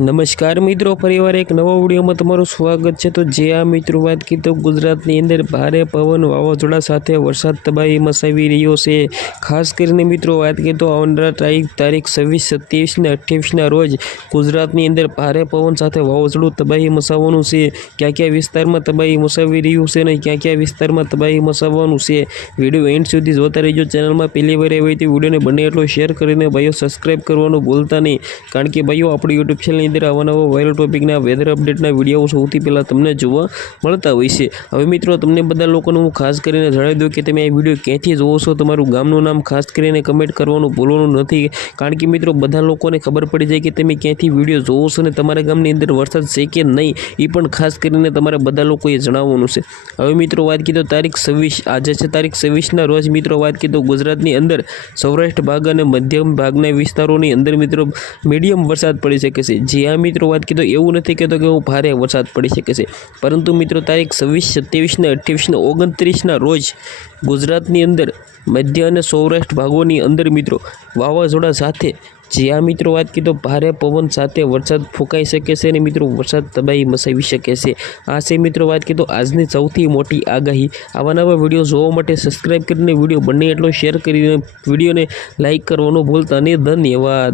નમસ્કાર મિત્રો, ફરીવાર એક નવા વિડીયોમાં તમારું સ્વાગત છે। તો જે આ મિત્રો વાત की તો ગુજરાતની અંદર ભારે પવન વાવાઝોડા સાથે વરસાદ તબાહી મચાવી રહ્યો છે। ખાસ કરીને મિત્રો વાત की તો આવનારા તારીખ 26, 27 ને 28ના રોજ ગુજરાતની અંદર ભારે પવન સાથે વાવાઝોડું તબાહી મચાવવાનું છે। ક્યાં વિસ્તારમાં તબાહી મચાવી રહ્યું છે અને ક્યાં વિસ્તારમાં તબાહી મચાવવાનું છે, વિડીયો એન્ડ સુધી જોતા રહેજો। ચેનલમાં પહેલી વાર આવી તો વિડીયોને બને એટલો શેર કરીને ભાઈઓ સબસ્ક્રાઈબ કરવાનું ભૂલતા નહીં, કારણ કે ભાઈઓ આપણી યુટ્યુબ ચેનલની અંદર આવા નવા વાયરલ ટોપિકના વેધર અપડેટના વિડીયો સૌથી પહેલાં તમને જોવા મળતા હોય છે। હવે મિત્રો તમને બધા લોકોને હું ખાસ કરીને જણાવી દઉં કે તમે આ વિડીયો ક્યાંથી જોવો છો, તમારું ગામનું નામ ખાસ કરીને કમેન્ટ કરવાનું ભૂલવાનું નથી, કારણ કે મિત્રો બધા લોકોને ખબર પડી જાય કે તમે ક્યાંથી વિડીયો જોવો છો અને તમારા ગામની અંદર વરસાદ છે કે નહીં એ પણ ખાસ કરીને તમારે બધા લોકોએ જણાવવાનું છે। હવે મિત્રો વાત કીધો તારીખ 26, આજે છે તારીખ 26ના રોજ મિત્રો વાત કીધો ગુજરાતની અંદર સૌરાષ્ટ્ર ભાગ અને મધ્યમ ભાગના વિસ્તારોની અંદર મિત્રો મીડિયમ વરસાદ પડી શકે છે। જ્યાં મિત્રો વાત કીધો એવું નથી કહેતો કે ભારે વરસાદ પડી શકે છે, પરંતુ મિત્રો તારીખ 26, 27 ને 28 ને 29ના રોજ ગુજરાતની અંદર મધ્ય અને સૌરાષ્ટ્ર ભાગોની અંદર મિત્રો વાવાઝોડા સાથે જ્યાં મિત્રો વાત કીધો ભારે પવન સાથે વરસાદ ફૂંકાઈ શકે છે અને મિત્રો વરસાદ તબાહી મચાવી શકે છે। આ છે મિત્રો વાત કીધો આજની સૌથી મોટી આગાહી। આવા નવા વિડીયો જોવા માટે સબસ્ક્રાઈબ કરીને વિડીયો બને એટલો શેર કરીને વિડીયોને લાઇક કરવાનું ભૂલતા નહીં। ધન્યવાદ।